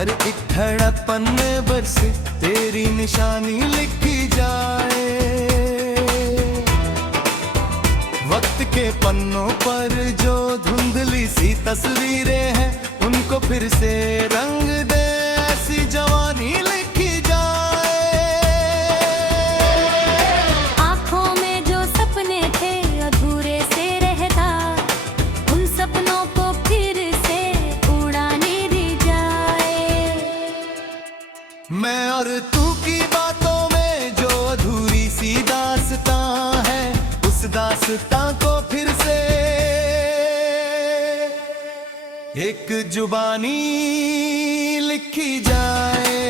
हर एक धड़कन में बरसे तेरी निशानी लिखी जाए। वक्त के पन्नों पर जो धुंधली सी तस्वीरें हैं, उनको फिर से रंग दे, ऐसी जवानी लिखी जाए। आँखों में जो सपने थे अधूरे से रहता, उन सपनों को फिर से उड़ाने दी जाए। मैं और तू की बातों में जो अधूरी सी दास्तां है, उस दास्तां को फिर से एक जुबानी लिखी जाए।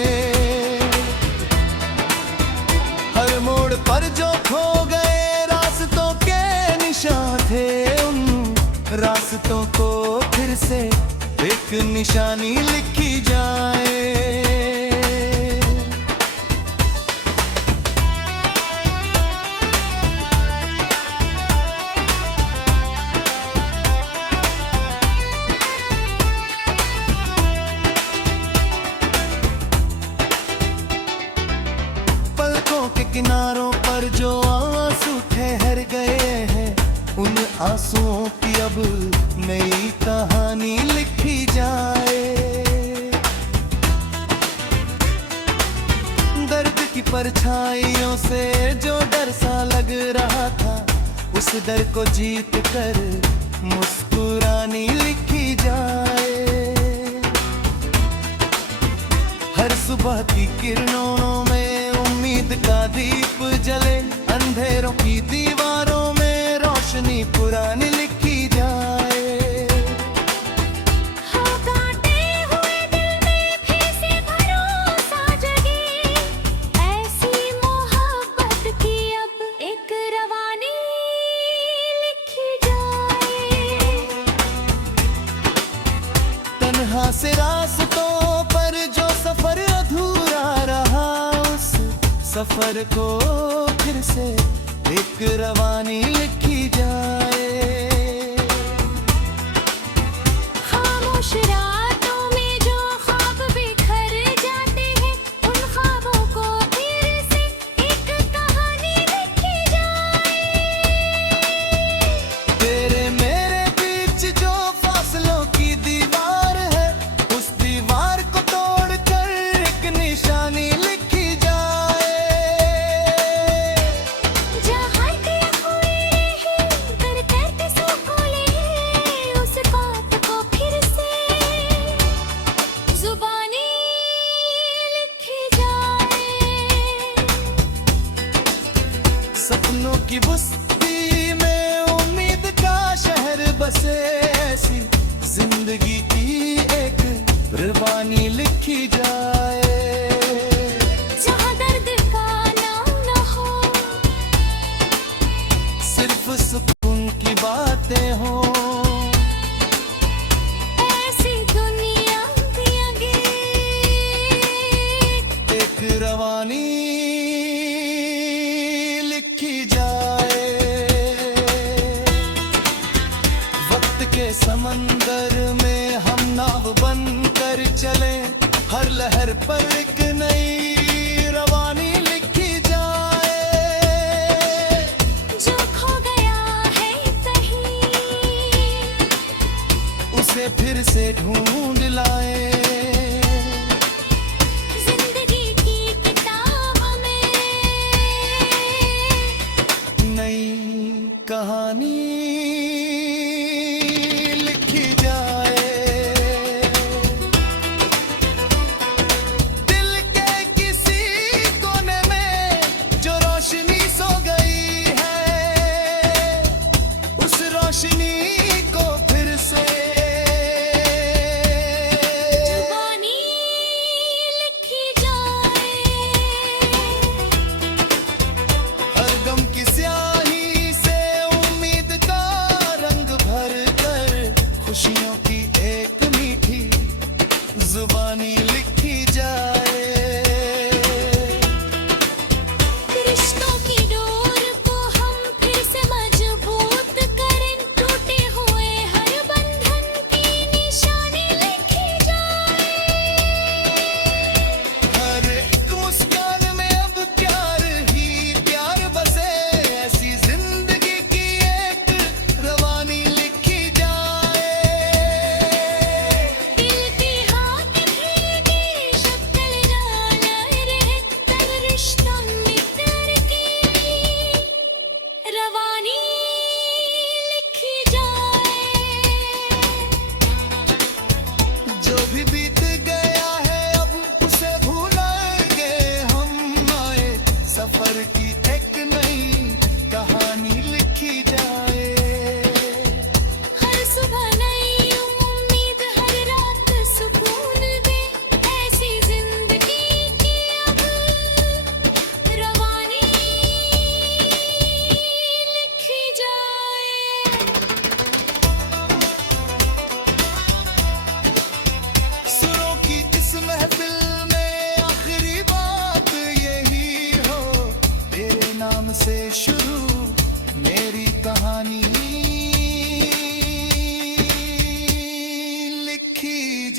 हर मोड़ पर जो खो गए रास्तों के निशान थे, उन रास्तों को फिर से एक निशानी लिखी जाए। किनारों पर जो आंसू ठहर गए हैं, उन आंसुओं की अब नई कहानी लिखी जाए। दर्द की परछाइयों से जो डर सा लग रहा था, उस डर को जीत कर मुस्कुरानी लिखी जाए। हर सुबह की किरणों में उम्मीद का दीप जले, अंधेरों की दीवारों में रोशनी पुरानी लिखी जाए। हाँ, कांटे हुए दिल में फिर से भरोसा जगे, ऐसी मोहब्बत की अब एक रवानी लिखी जाए। तन्हा से रास्तों पर जो सफर अधूरा रहा, उस सफर को फिर से एक रवानी लिखी जाए। खामोश रातों में जो ख्वाब बिखर जाते हैं, उन ख्वाबों को फिर से एक कहानी लिखी जाए। तेरे मेरे बीच जो फासलों की दीवार है, उस दीवार को तोड़कर एक निशानी लिखी जाए। जहाँ के हुए रहे कर करते सो भूले, उस बात को फिर से जुबानी लिखी जाए। सपनों की बस्ती में उम्मीद का शहर बसे, ऐसी जिंदगी की एक रवानी लिखी जाए। जहाँ दर्द का नाम न हो, सिर्फ सुकून की बातें हो, ऐसी दुनिया की आगे एक रवानी लिखी जाए। वक्त के समंदर में हम नाव बनकर चले, हर लहर पर एक नई रवानी लिखी जाए। जो खो गया है कहीं, उसे फिर से ढूंढ लाए। जिंदगी की किताब में नई कहानी लिखी जाए। दिल के किसी कोने में जो रोशनी सो गई है, उस रोशनी को फिर से जुबानी लिखी जाए। हर गम की स्याही से उम्मीद का रंग भर कर, खुशियों की एक मीठी जुबानी लिखी जाए। रिश्तों की डोर को हम फिर से मजबूत करें, टूटे हुए हर बंधन की निशानी लिखी जाए।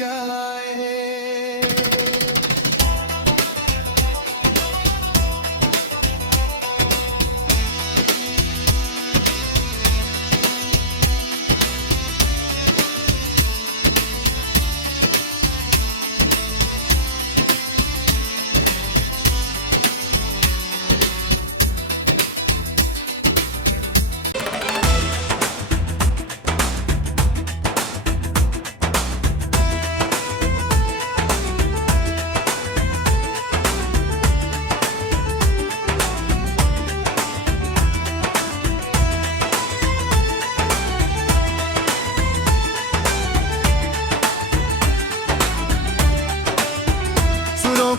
जाए।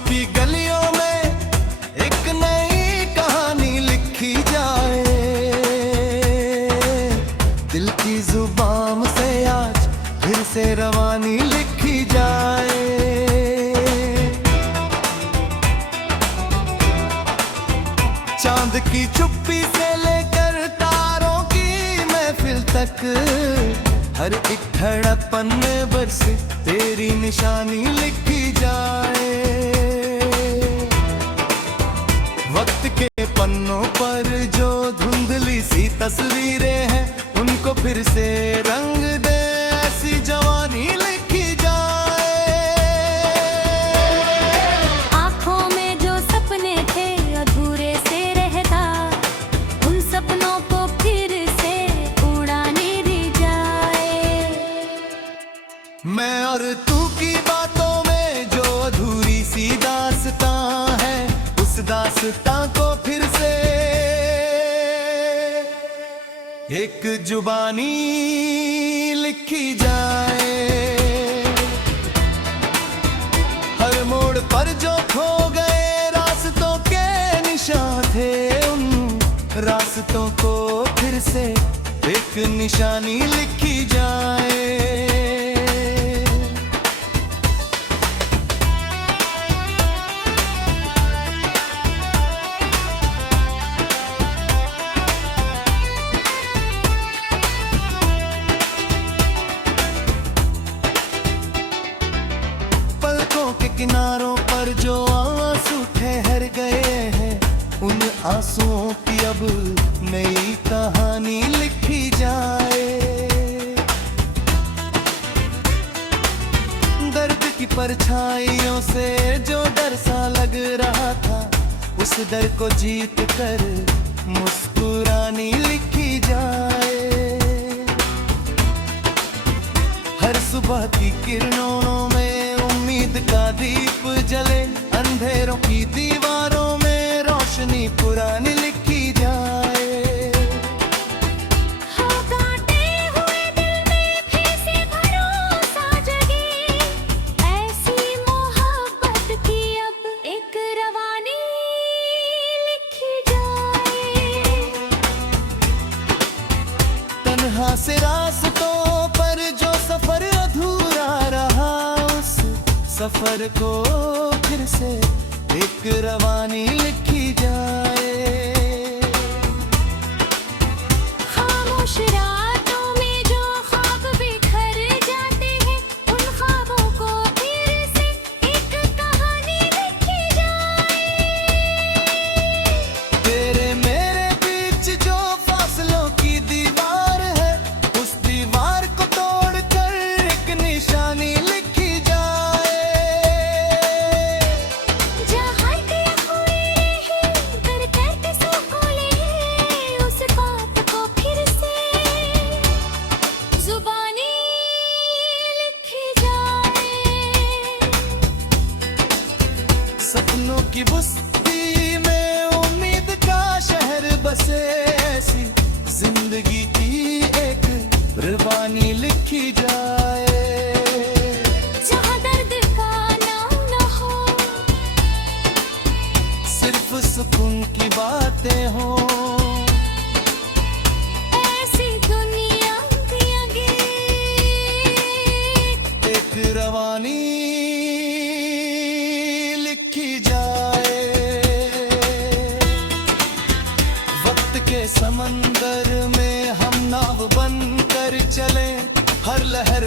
की गलियों में एक नई कहानी लिखी जाए, दिल की जुबान से आज फिर से रवानी लिखी जाए। चांद की चुप्पी से लेकर तारों की महफिल तक हर एक धड़कन में बरसे तेरी निशानी लिखी जाए। वक्त के पन्नों पर जो धुंधली सी तस्वीरें हैं उनको फिर से रंग दे, ऐसी जवानी लिखी जाए। आँखों में जो सपने थे अधूरे से रहता, उन सपनों को फिर से उड़ाने दी जाए। मैं और तू की बातों में जो अधूरी सी दास्तां है, उस दास्तां को फिर से एक जुबानी लिखी जाए। हर मोड़ पर जो खो गए रास्तों के निशान थे, उन रास्तों को फिर से एक निशानी लिखी जाए। के किनारों पर जो आंसू ठहर गए हैं, उन आंसुओं की अब नई कहानी लिखी जाए। दर्द की परछाइयों से जो डर सा लग रहा था, उस डर को जीत कर मुस्कुरानी लिखी जाए। हर सुबह की किरणों में उम्मीद का दीप जले, अंधेरों की दीवारों में रोशनी पुरानी लिखी जाए। हाँ, काटे हुए दिल में फिर से भरोसा जगे, ऐसी मोहब्बत की अब एक रवानी लिखी जाए। तन्हा से रास्तों पर जो सफर अधूरा रहा, उस सफर को फिर से एक रवानी लिखी जाए। खामोश रातों में जो ख्वाब बिखर जाते हैं, उन ख्वाबों को फिर से एक कहानी लिखी जाए। तेरे मेरे बीच जो फासलों की दीवार है, उस दीवार को तोड़कर एक निशानी लिखी जाए। जहाँ के हुए रहे कर कहते सो ले, उस बात को फिर से जुबानी लिखी जाए। सपनों की बस्ती में उम्मीद का शहर बसे, ऐसी जिंदगी की एक रवानी लिखी जाए। जहाँ दर्द का नाम न हो, सिर्फ सुकून की बातें हो, ऐसी दुनिया की आगे एक रवानी लिखी जाए। वक्त के समंदर में हम नाव बनकर चले, हर लहर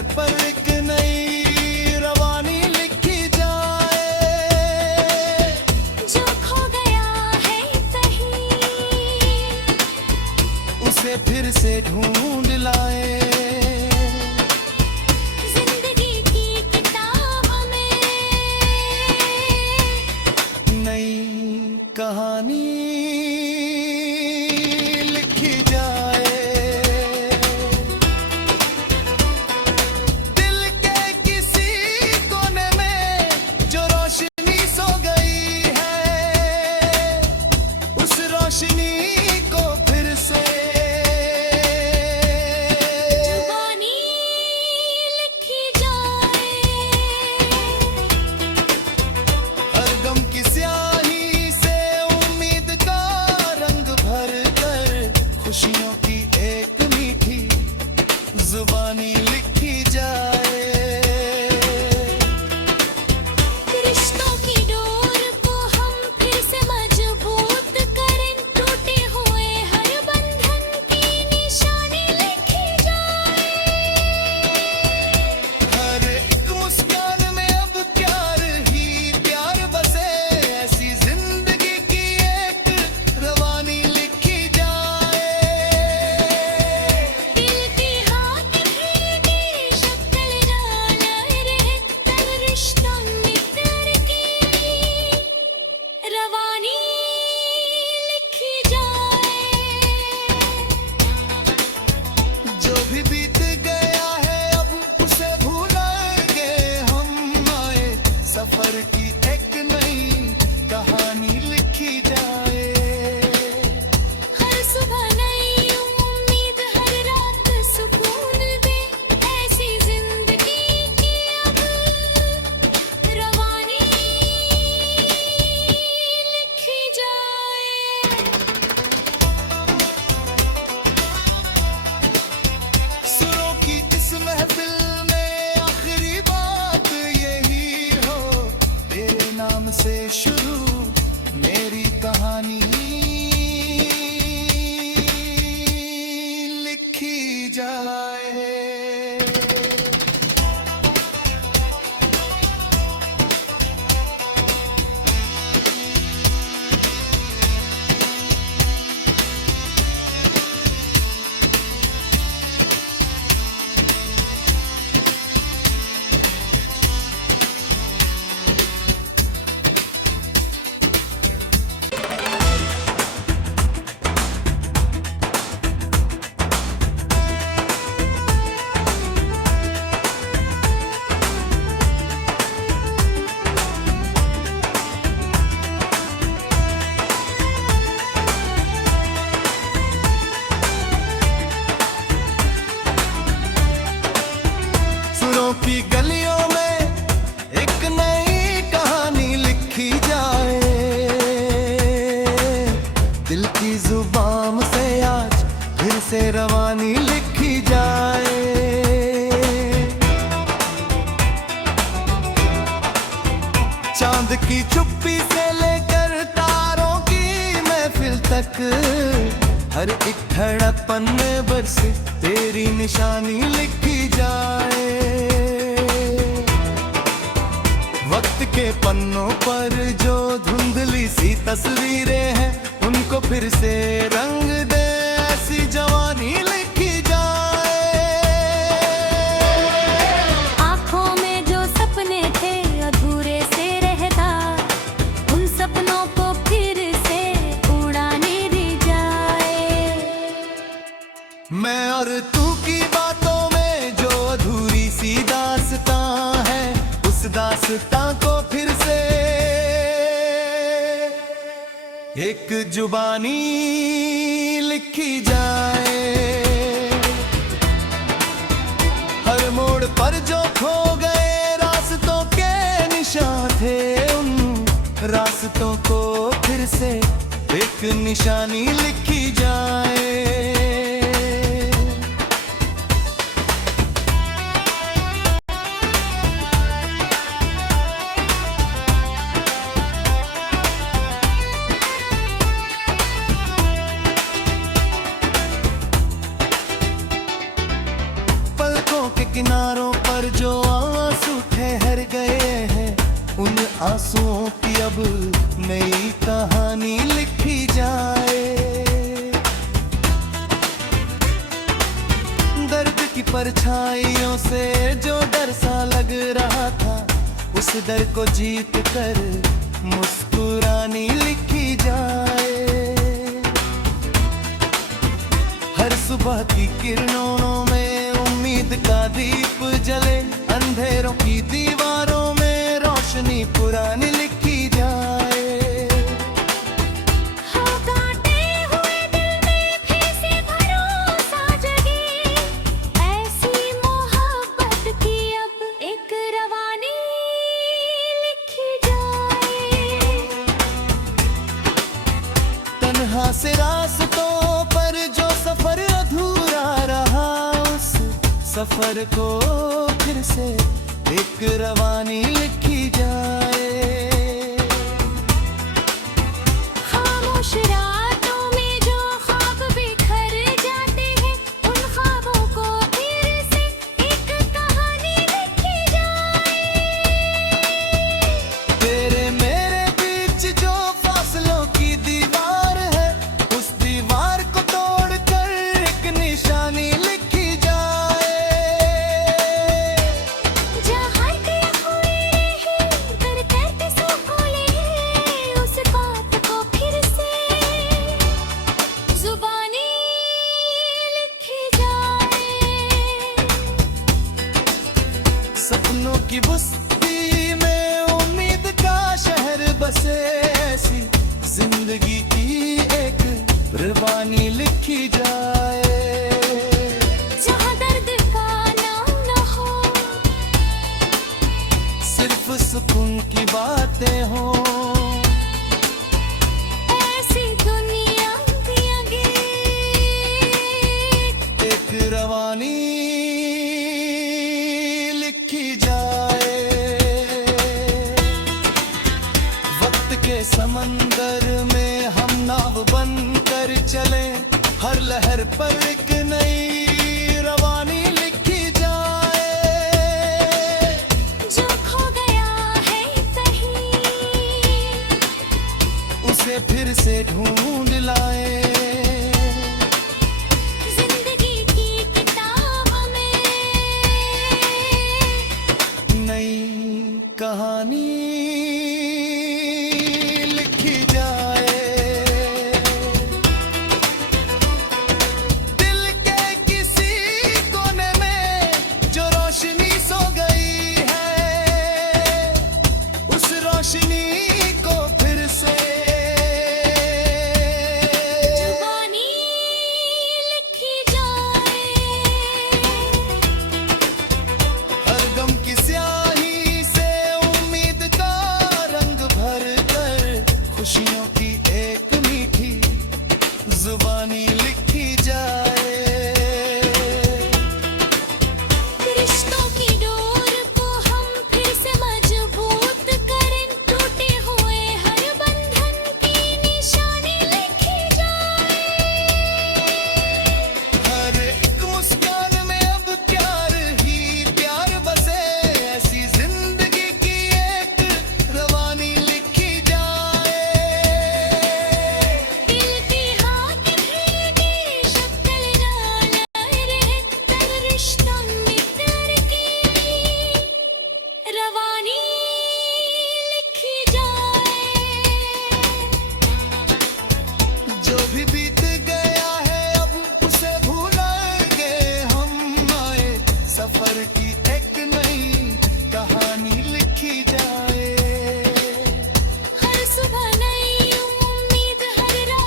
शुरू मेरी कहानी लिखी जाए। की गलियों में एक नई कहानी लिखी जाए। दिल की जुबान से आज फिर से रवानी लिखी जाए। चांद की चुप्पी से लेकर तारों की महफिल तक हर एक धड़कन में बरसे तेरी निशानी लिखी जाए। वक्त के पन्नों पर जो धुंधली सी तस्वीरें हैं उनको फिर से रंग दे, ऐसी जवानी लिखी जाए। आँखों में जो सपने थे अधूरे से रहता, उन सपनों को फिर से उड़ाने दी जाए। मैं और तू की बातों में जो अधूरी सी दास्तां है, उस दास्तां को फिर से एक जुबानी लिखी जाए। हर मोड़ पर जो खो गए रास्तों के निशान थे, उन रास्तों को फिर से एक निशानी लिखी जाए। के किनारों पर जो आंसू ठहर गए हैं, उन आंसुओं की अब नई कहानी लिखी जाए। दर्द की परछाइयों से जो डर सा लग रहा था, उस डर को जीत कर मुस्कुरानी लिखी जाए। हर सुबह की किरणों में उम्मीद का दीप जले, अंधेरों की दीवारों में रोशनी पुरानी लिखी जाए। कांटे हुए दिल में फिर से भरोसा जगे, ऐसी मोहब्बत की अब एक रवानी लिखी जाए। तन्हा से रास्तों पर जो सफर अधूरा रहा, उस सफर को फिर से एक रवानी लिखी जाए। खामोश रातों में जो ख्वाब बिखर जाते हैं, उन ख्वाबों को फिर से एक कहानी लिखी जाए। तेरे मेरे बीच जो फासलों की दीवार है, उस दीवार को तोड़कर एक निशानी लिखी जाए। जहाँ दिया हुए रहे कर करते सुकूले, उस बात को फिर से जुबानी लिखी जाए। सपनों की बस्ती में उम्मीद का शहर बसे, ऐसी जिंदगी की एक रवानी लिखी जाए। जहाँ दर्द का नाम न हो, सिर्फ सुकून की बातें हों, ऐसी दुनिया की आगे एक रवानी लिखी जाए। वक्त समंदर में हम नाव बनकर चले, हर लहर पर एक नई रवानी लिखी जाए। जो खो गया है कहीं, उसे फिर से ढूंढ लाए। जिंदगी की किताब में नई कहानी लिखी जाए। दिल के किसी कोने में जो रोशनी सो गई है, उस रोशनी को फिर से जुबानी लिखी जाए। हर गम की स्याही से उम्मीद का रंग भर कर, खुशियों की एक मीठी जुबानी लिखी जाए। रिश्तों की डोर को हम फिर से मजबूत करें, टूटे हुए हर बंधन की निशानी लिखी जाए। हर एक मुस्कान में अब प्यार ही प्यार बसे, ऐसी जिंदगी की एक रवानी लिखी जाए। दिल की हाथ भीगी शक्ल डाला रहे, तब रिश्तों में प्यार की रवानी लिखी जाए। जो भी बीत गया है अब उसे भूलेंगे हम, आए सफर की एक नई कहानी लिखी जाए।